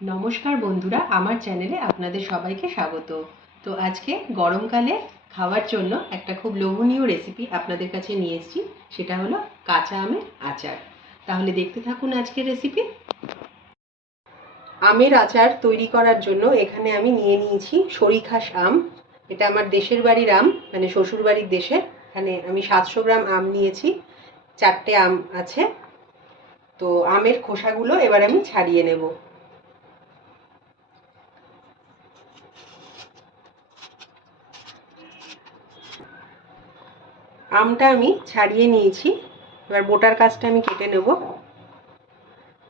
নমস্কার বন্ধুরা, আমার চ্যানেলে আপনাদের সবাইকে স্বাগত। তো আজকে গরমকালে খাওয়ার জন্য একটা খুব লোভনীয় রেসিপি আপনাদের কাছে নিয়ে এসেছি, সেটা হলো কাঁচা আমের আচার। তাহলে দেখতে থাকুন আজকের রেসিপি আমের আচার তৈরি করার জন্য এখানে আমি নিয়ে নিয়েছি সরিখাস আম। এটা আমার দেশের বাড়ির আম মানে শ্বশুর বাড়ির দেশের। এখানে আমি সাতশো গ্রাম আম নিয়েছি, চারটে আম আছে। তো আমের খোসাগুলো এবার আমি ছাড়িয়ে নেব। আমটা আমি ছাড়িয়ে নিয়েছি। এবার বোটার কাজটা আমি কেটে নেব।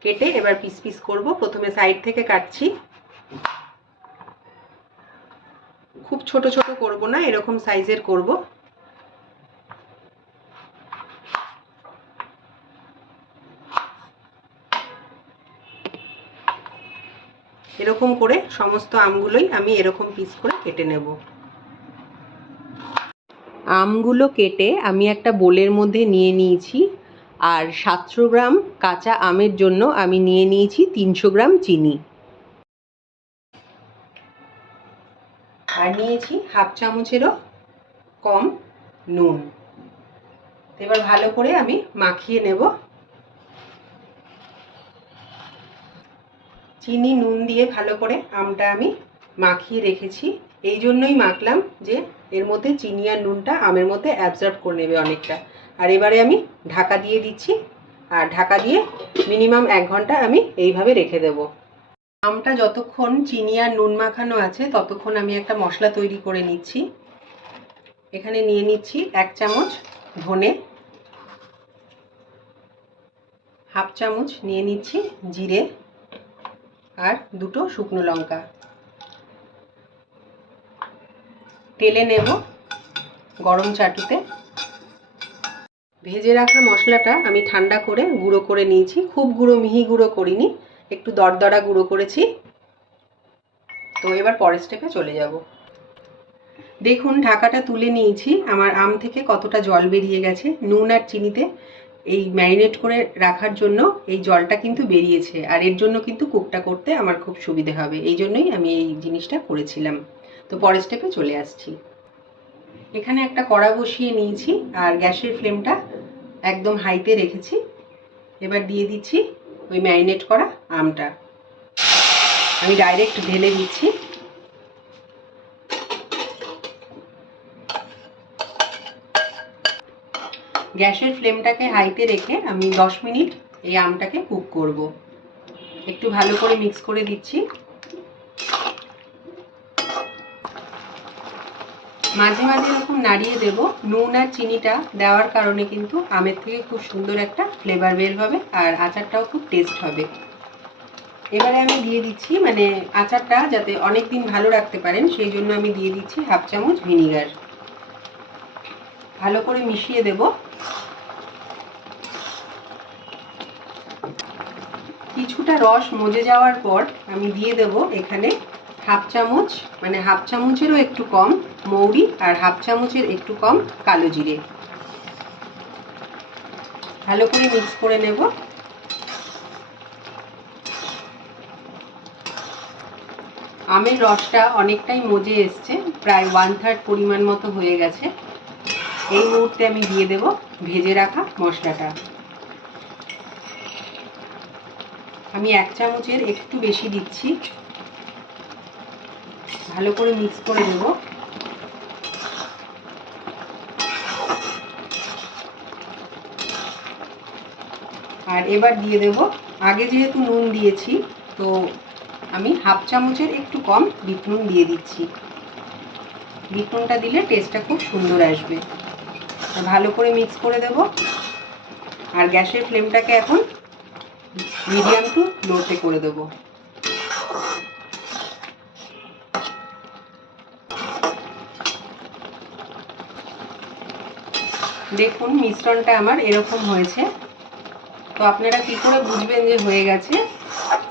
কেটে এবার পিস পিস করব। প্রথমে সাইড থেকে কাটছি। খুব ছোট ছোট করব না, এরকম সাইজের করব। এরকম করে সমস্ত আমগুলোই আমি এরকম পিস করে কেটে নেব। আমগুলো কেটে আমি একটা বোলের মধ্যে নিয়ে নিয়েছি। আর সাতশো গ্রাম কাঁচা আমের জন্য আমি নিয়ে নিয়েছি তিনশো গ্রাম চিনি। আর নিয়েছি হাফ চামচেরও কম নুন। এবার ভালো করে আমি মাখিয়ে নেব। চিনি, নুন দিয়ে ভালো করে আমটা আমি মাখিয়ে রেখেছি। এই জন্যই মাখলাম যে এর মধ্যে চিনি আর নুনটা আমের মধ্যে অ্যাবজর্ব করে নেবে অনেকটা। আর এবারে আমি ঢাকা দিয়ে দিচ্ছি। আর ঢাকা দিয়ে মিনিমাম এক ঘণ্টা আমি এইভাবে রেখে দেব। আমটা যতক্ষণ চিনি আর নুন মাখানো আছে, ততক্ষণ আমি একটা মশলা তৈরি করে নিচ্ছি। এখানে নিয়ে নিচ্ছি এক চামচ ধনে। হাফ চামচ নিয়ে নিচ্ছি জিরে। আর দুটো শুকনো লঙ্কা। তেলে নেব গরম চাটুতে। ভেজে রাখা মশলাটা আমি ঠান্ডা করে গুঁড়ো করে নিয়েছি। খুব গুঁড়ো, মিহি গুঁড়ো করিনি, একটু দরদরা গুঁড়ো করেছি। তো এবার পরের স্টেপে চলে যাব। দেখুন, ঢাকাটা তুলে নিয়েছি। আমার আম থেকে কতটা জল বেরিয়ে গেছে, নুন আর চিনিতে এই ম্যারিনেট করে রাখার জন্য এই জলটা কিন্তু বেরিয়েছে। আর এর জন্য কিন্তু কুকটা করতে আমার খুব সুবিধে হবে। এই জন্যই আমি এই জিনিসটা করেছিলাম। তো পরের স্টেপে চলে আসছি। এখানে একটা কড়া বসিয়ে নিয়েছি আর গ্যাসের ফ্লেমটা একদম হাইতে রেখেছি। এবার দিয়ে দিচ্ছি ওই ম্যারিনেট করা আমটা। আমি ডাইরেক্ট ঢেলে দিচ্ছি। গ্যাসের ফ্লেমটাকে হাইতে রেখে আমি দশ মিনিট এই আমটাকে কুক করব। একটু ভালো করে মিক্স করে দিচ্ছি। মাঝে মাঝে এরকম নাড়িয়ে দেব। নুন আর চিনিটা দেওয়ার কারণে কিন্তু আমের থেকে খুব সুন্দর একটা ফ্লেভার বের হবে আর আচারটাও খুব টেস্ট হবে। এবারে আমি দিয়ে দিচ্ছি মানে আচারটা যাতে অনেক দিন ভালো রাখতে পারেন, সেই জন্য আমি দিয়ে দিচ্ছি হাফ চামচ ভিনিগার। ভালো করে মিশিয়ে দেব। কিছুটা রস মজে যাওয়ার পর আমি দিয়ে দেব এখানে হাফ চামচ মানে হাফ চামচেরও একটু কম। মৌরি আর হাফ চামচের একটু কম কালো জিরে। ভালো করে মিক্স করে নেব। আমের রসটা অনেকটাই মজে এসছে, প্রায় ওয়ান থার্ড পরিমাণ মতো হয়ে গেছে। এই মুহূর্তে আমি দিয়ে দেব ভেজে রাখা মশলাটা। আমি এক চামচের একটু বেশি দিচ্ছি। ভালো করে মিক্স করে দেব আর এবার দিয়ে দেব। আগে যেহেতু নুন দিয়েছি, তো আমি হাফ চামচের একটু কম বিট নুন দিয়ে দিচ্ছি। বিট নুনটা দিলে টেস্টটা খুব সুন্দর আসবে। ভালো করে মিক্স করে দেব। আর গ্যাসের ফ্লেমটাকে এখন মিডিয়াম টু লোতে করে দেবো। দেখুন, মিশ্রণটা আমার এরকম হয়েছে। তো আপনারা কি করে বুঝবেন যে হয়ে গেছে?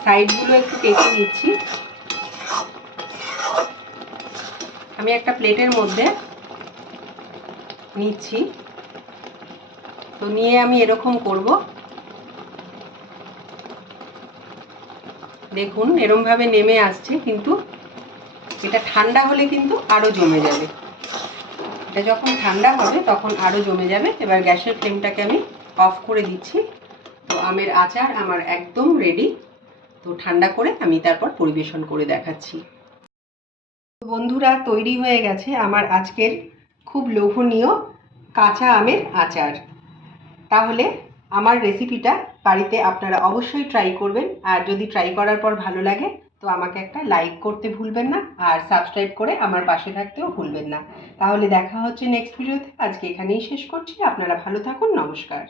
সাইডগুলো একটু কেটে নিচ্ছি। আমি একটা প্লেটের মধ্যে নিচ্ছি। তো নিয়ে আমি এরকম করব। দেখুন, এরমভাবে নেমে আসছে, কিন্তু এটা ঠান্ডা হলে কিন্তু আরও জমে যাবে। এটা যখন ঠান্ডা হবে, তখন আরও জমে যাবে। এবার গ্যাসের ফ্লেমটাকে আমি অফ করে দিচ্ছি। তো আমের আচার আমার একদম রেডি তো ঠান্ডা করে আমি তারপর পরিবেশন করে দেখাচ্ছি। বন্ধুরা, তৈরি হয়ে গেছে আমার আজকের খুব লোভনীয় কাঁচা আমের আচার। তাহলে আমার রেসিপিটা বাড়িতে আপনারা অবশ্যই ট্রাই করবেন। আর যদি ট্রাই করার পর ভালো লাগে, তো আমাকে একটা লাইক করতে ভুলবেন না। আর সাবস্ক্রাইব করে আমার পাশে থাকতেও ভুলবেন না। তাহলে দেখা হচ্ছে নেক্সট ভিডিওতে আজকে এখানেই শেষ করছি। আপনারা ভালো থাকুন। নমস্কার।